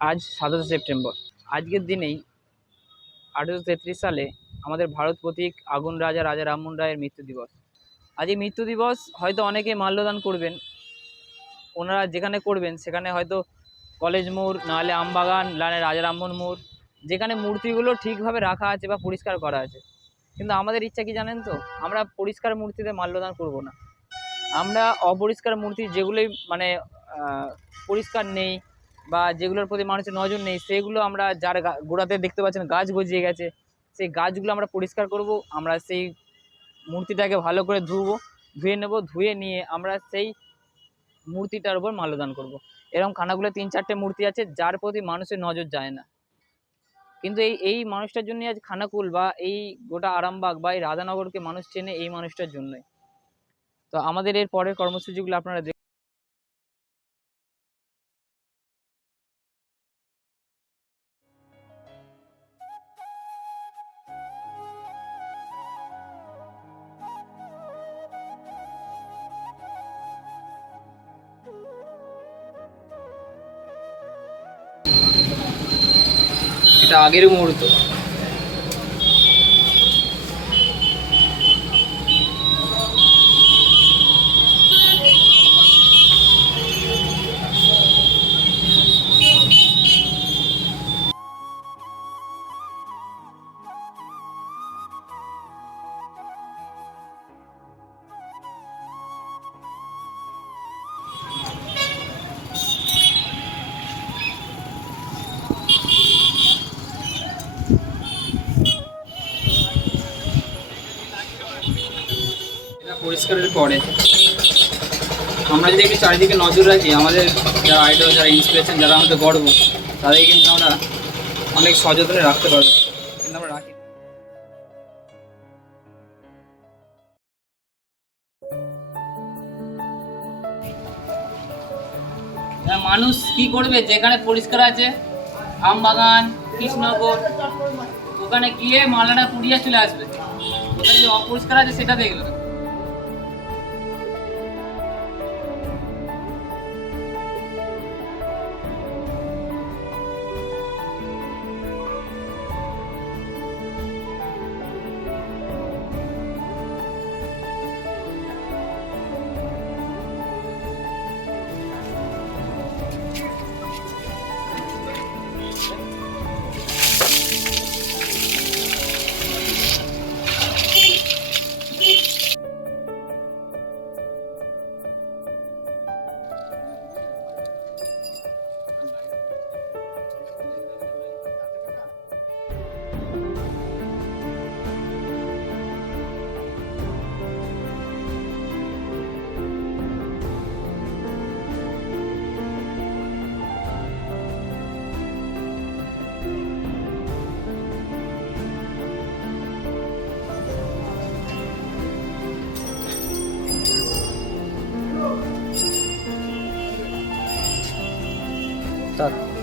আজ ২৭ সেপ্টেম্বর। আজকের দিনেই ১৮৩৩ সালে আমাদের ভারত প্রতীক আগুন রাজা রাজা রামমোহন রায়ের মৃত্যু দিবস। আজ এই মৃত্যু দিবস হয়তো অনেকে মাল্যদান করবেন। ওনারা যেখানে করবেন সেখানে হয়তো কলেজ মোড়, নাহলে আমবাগান, নাহলে রাজা রামমোহন মোড়, যেখানে মূর্তিগুলো ঠিকভাবে রাখা আছে বা পরিষ্কার করা আছে। কিন্তু আমাদের ইচ্ছা কি জানেন তো? আমরা পরিষ্কার মূর্তিতে মাল্যদান করব না। আমরা অপরিষ্কার মূর্তি যেগুলোই মানে পরিষ্কার নেই বা যেগুলোর প্রতি মানুষের নজর নেই, সেগুলো আমরা যার গোড়াতে দেখতে পাচ্ছেন গাছ গজিয়ে গেছে, সেই গাছগুলো আমরা পরিষ্কার করব। আমরা সেই মূর্তিটাকে ভালো করে ধুয়ে নেব, ধুয়ে নিয়ে আমরা সেই মূর্তিটার উপর মাল্যদান করব। এরকম খানাগুলো ৩-৪টে মূর্তি আছে যার প্রতি মানুষের নজর যায় না, কিন্তু এই মানুষটার জন্যই আজ খানাকুল বা এই গোটা আরামবাগ বা এই রাধানগরকে মানুষ চেনে এই মানুষটার জন্যই। তো আমাদের এর পরের কর্মসূচিগুলো আপনারা এটা আগের মুহূর্ত। এটা পরিষ্কারের পরে আমরা যদি একটু চারিদিকে নজর রাখি, আমাদের যারা আইডল, যারা ইন্সপিরেশন, যারা আমাদের গর্ব, তাদেরকে কিন্তু আমরা অনেক সযত্নে রাখতে পারবো, কিন্তু আমরা রাখি। মানুষ কি করবে? যেখানে পরিষ্কার আছে, আমবাগান, কৃষ্ণনগর, ওখানে গিয়ে মালাটা পুড়িয়ে চলে আসবে। ওখানে যে অপরিষ্কার আছে সেটা দেখবে। Tak.